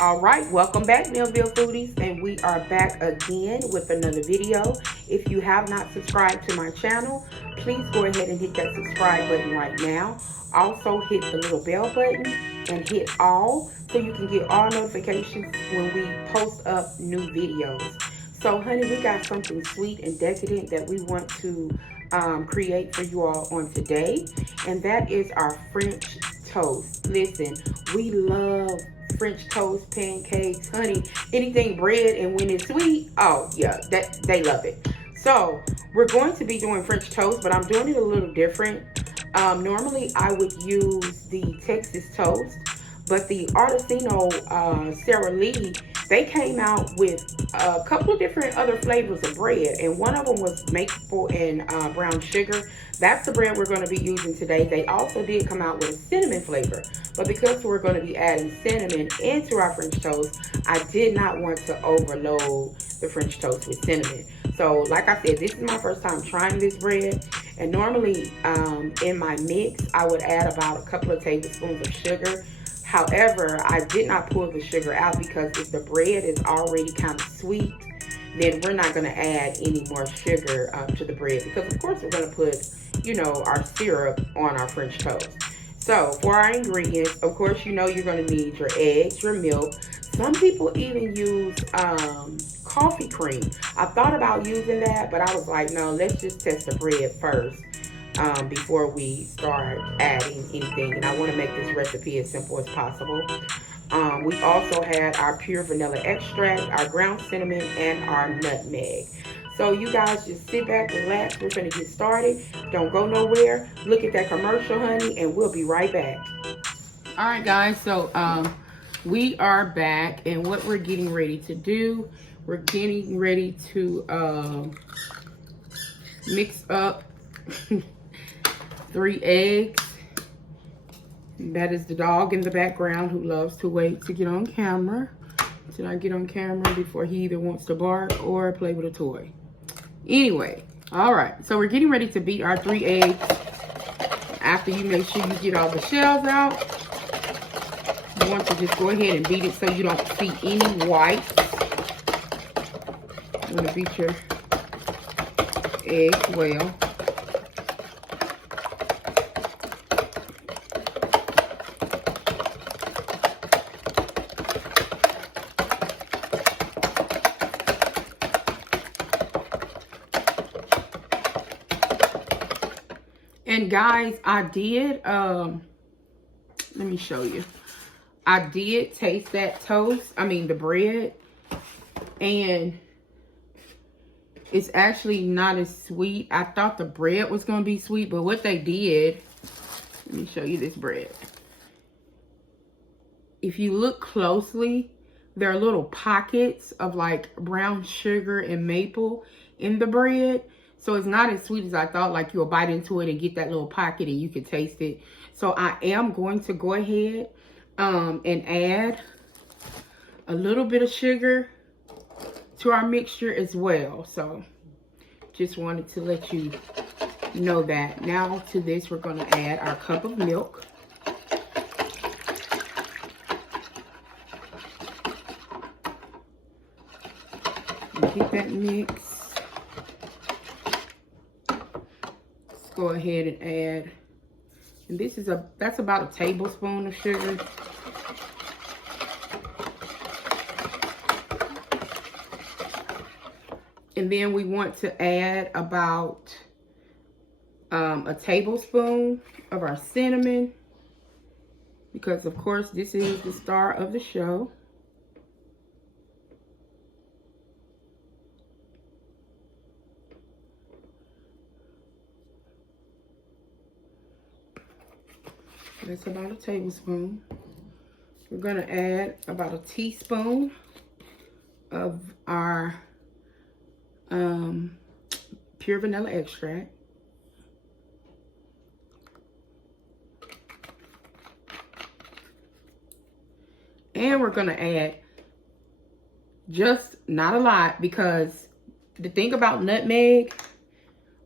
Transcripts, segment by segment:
All right, welcome back, Millville Foodies, and we are back again with another video. If you have not subscribed to my channel, please go ahead and hit that subscribe button right now. Also, hit the little bell button and hit all so you can get all notifications when we post up new videos. So, honey, we got something sweet and decadent that we want to create for you all on today, and that is our French toast. Listen, we love French toast, pancakes, honey, anything bread, and when it's sweet, oh yeah, that they love it. So we're going to be doing French toast, but I'm doing it a little different. Normally I would use the Texas toast, but the Artisano Sara Lee, they came out with a couple of different other flavors of bread, and one of them was maple and brown sugar. That's the bread we're going to be using today. They also did come out with a cinnamon flavor, but because we're going to be adding cinnamon into our French toast, I did not want to overload the French toast with cinnamon. So like I said, this is my first time trying this bread, and normally in my mix I would add about a couple of tablespoons of sugar. However, I did not pull the sugar out because if the bread is already kind of sweet, then we're not going to add any more sugar to the bread, because of course we're going to put, our syrup on our French toast. So for our ingredients, of course, you're going to need your eggs, your milk. Some people even use coffee cream. I thought about using that, but I was like, no, let's just test the bread first before we start adding anything. And I want to make this recipe as simple as possible. We also had our pure vanilla extract, our ground cinnamon, and our nutmeg. So you guys just sit back, relax. We're going to get started. Don't go nowhere. Look at that commercial, honey, and we'll be right back. All right, guys. So we are back, and what we're getting ready to do, we're getting ready to mix up 3 eggs. That is the dog in the background who loves to wait to get on camera. Till I get on camera before he either wants to bark or play with a toy. Anyway, all right. So we're getting ready to beat our 3 eggs. After you make sure you get all the shells out, you want to just go ahead and beat it so you don't see any whites. You want to beat your eggs well. And guys, I did, let me show you. I did taste that toast, the bread, and it's actually not as sweet. I thought the bread was going to be sweet, but what they did, let me show you this bread. If you look closely, there are little pockets of like brown sugar and maple in the bread. So it's not as sweet as I thought. Like you'll bite into it and get that little pocket and you can taste it. So I am going to go ahead and add a little bit of sugar to our mixture as well. So just wanted to let you know that. Now to this, we're going to add our cup of milk. Get that mix. Go ahead and add, and that's about a tablespoon of sugar. And then we want to add about a tablespoon of our cinnamon, because of course this is the star of the show. That's about a tablespoon. We're going to add about a teaspoon of our pure vanilla extract. And we're going to add just not a lot, because the thing about nutmeg,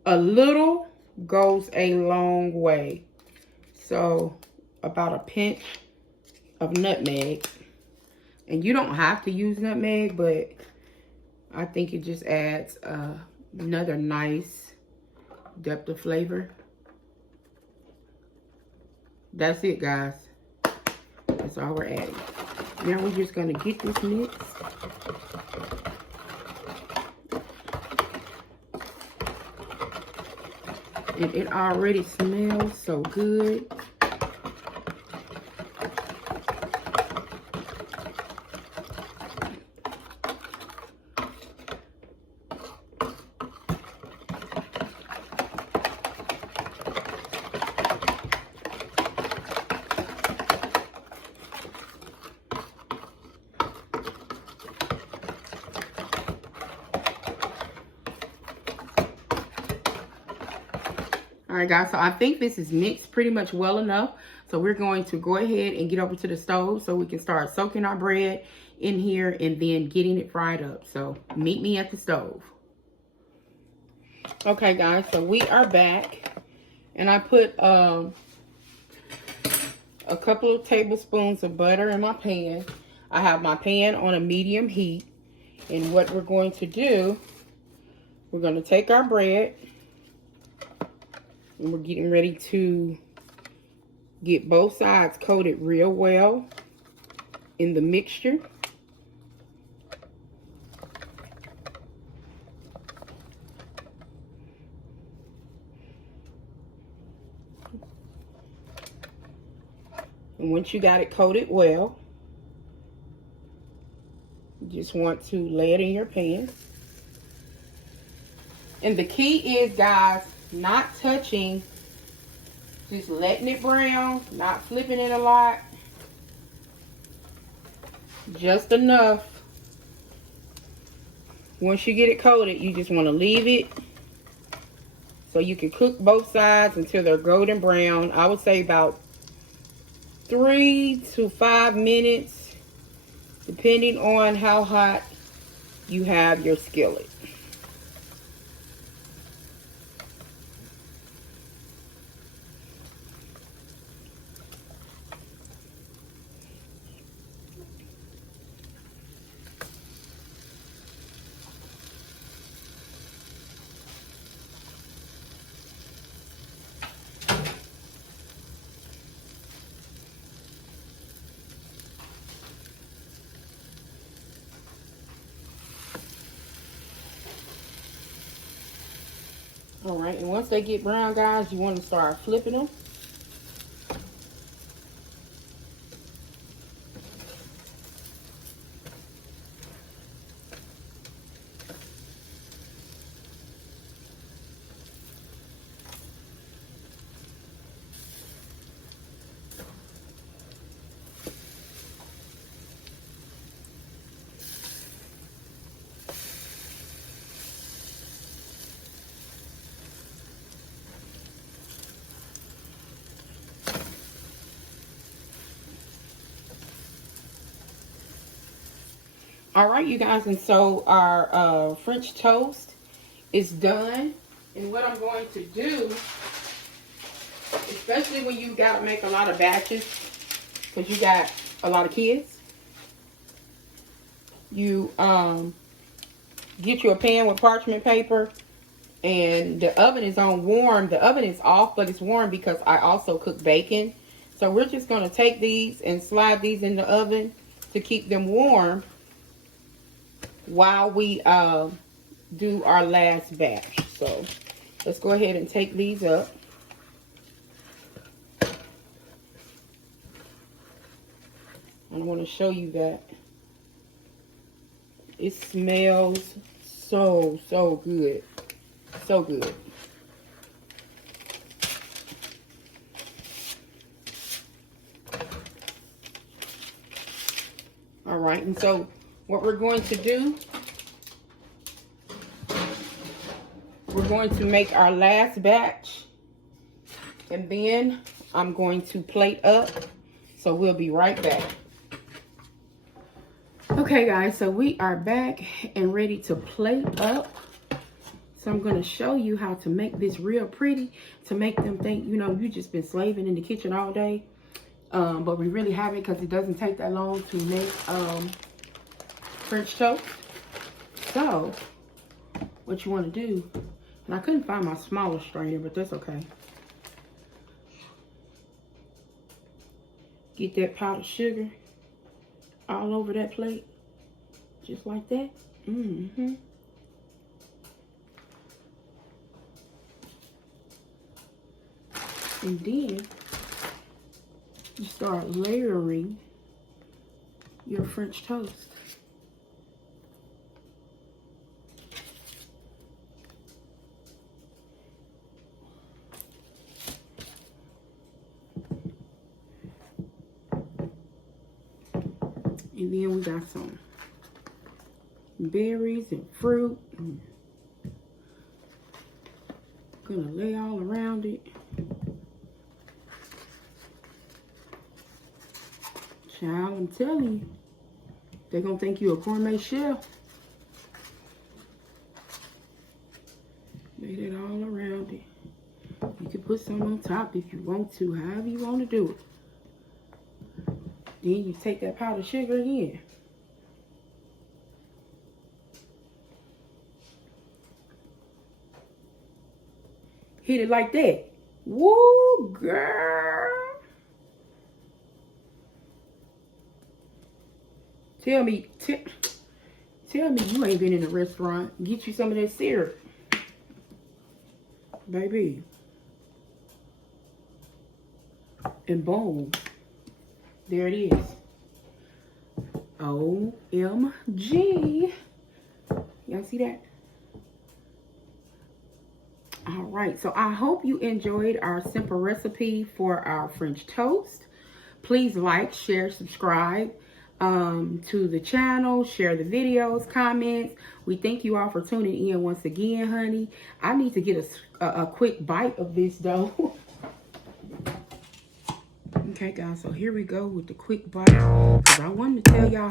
a little goes a long way. So about a pinch of nutmeg. And you don't have to use nutmeg, but I think it just adds another nice depth of flavor. That's it, guys. That's all we're adding. Now we're just gonna get this mixed. And it already smells so good. All right, guys, so I think this is mixed pretty much well enough. So we're going to go ahead and get over to the stove so we can start soaking our bread in here and then getting it fried up. So meet me at the stove. Okay, guys, so we are back. And I put a couple of tablespoons of butter in my pan. I have my pan on a medium heat. And what we're going to do, we're going to take our bread. And we're getting ready to get both sides coated real well in the mixture. And once you got it coated well, you just want to lay it in your pan. And the key is, guys, not touching, just letting it brown, not flipping it a lot. Just enough. Once you get it coated, you just want to leave it so you can cook both sides until they're golden brown. I would say about 3 to 5 minutes, depending on how hot you have your skillet. All right, and once they get brown, guys, you want to start flipping them. All right, you guys, and so our French toast is done. And what I'm going to do, especially when you got to make a lot of batches, because you got a lot of kids, you get you a pan with parchment paper, and the oven is on warm. The oven is off, but it's warm because I also cook bacon. So we're just going to take these and slide these in the oven to keep them warm while we do our last batch. So let's go ahead and take these up. I want to show you that it smells so good. So good. All right, and so what we're going to do, we're going to make our last batch, and then I'm going to plate up. So we'll be right back. Okay, guys, so we are back and ready to plate up. So I'm going to show you how to make this real pretty, to make them think, you know, you just been slaving in the kitchen all day. But we really haven't because it doesn't take that long to make French toast. So, what you want to do, and I couldn't find my smaller strainer, but that's okay. Get that powdered sugar all over that plate, just like that. And then you start layering your French toast. And then we got some berries and fruit. I'm gonna lay all around it. Child, I'm telling you, they're gonna think you're a gourmet chef. Lay it all around it. You can put some on top if you want to, however you want to do it. Then you take that powdered sugar again. Hit it like that. Woo, girl. Tell me you ain't been in a restaurant. Get you some of that syrup. Baby. And boom. There it is. OMG. Y'all see that? All right. So I hope you enjoyed our simple recipe for our French toast. Please like, share, subscribe to the channel. Share the videos, comments. We thank you all for tuning in once again, honey. I need to get a quick bite of this dough. Okay, guys, so here we go with the quick bite, because I wanted to tell y'all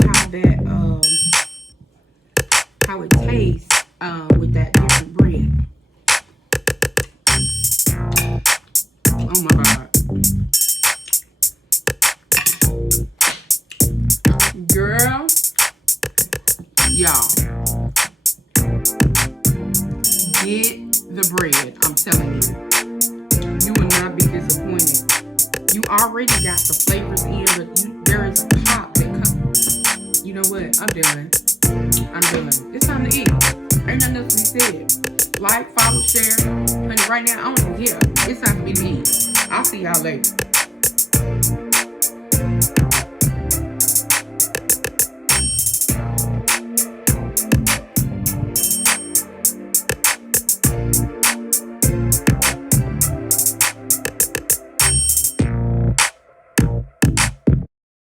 how it tastes with that different bread. Oh my God. Girl, y'all, get the bread. I'm telling you, you will not be disappointed. You already got the flavors in, but there is a pop that comes. You know what? I'm done. It's time to eat. Ain't nothing else to be said. Like, follow, share. Honey, right now, it's time for me to eat. I'll see y'all later.